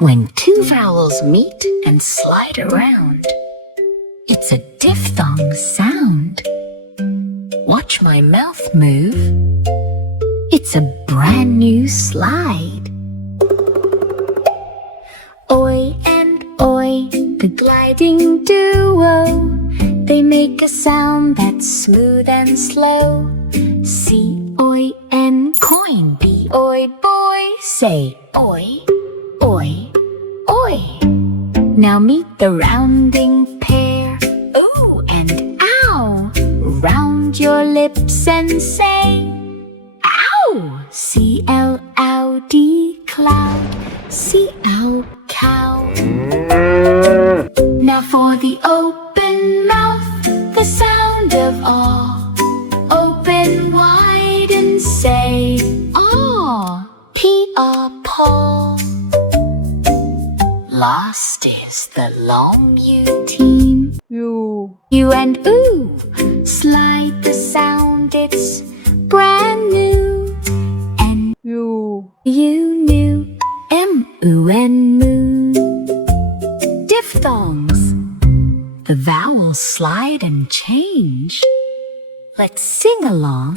When two vowels meet and slide around, it's a diphthong sound. Watch my mouth move. It's a brand new slide. Oi and oi, the gliding duo. They make a sound that's smooth and slow. C-O-I-N, coin, B-oi, boy. Say oi, oi, oi. Now meet the rounding pair. Ooh and ow. Round your lips and say ow. C-L-O-U-D, cloud. C-O, cow. Now for the open mouth, the sound of awe. Open wide and say aw. P-A, paw. Last is the long U team. U And ooh, slide the sound, it's brand new. And U you knew, M-U-N, moo. Diphthongs, the vowels slide and change. Let's sing along.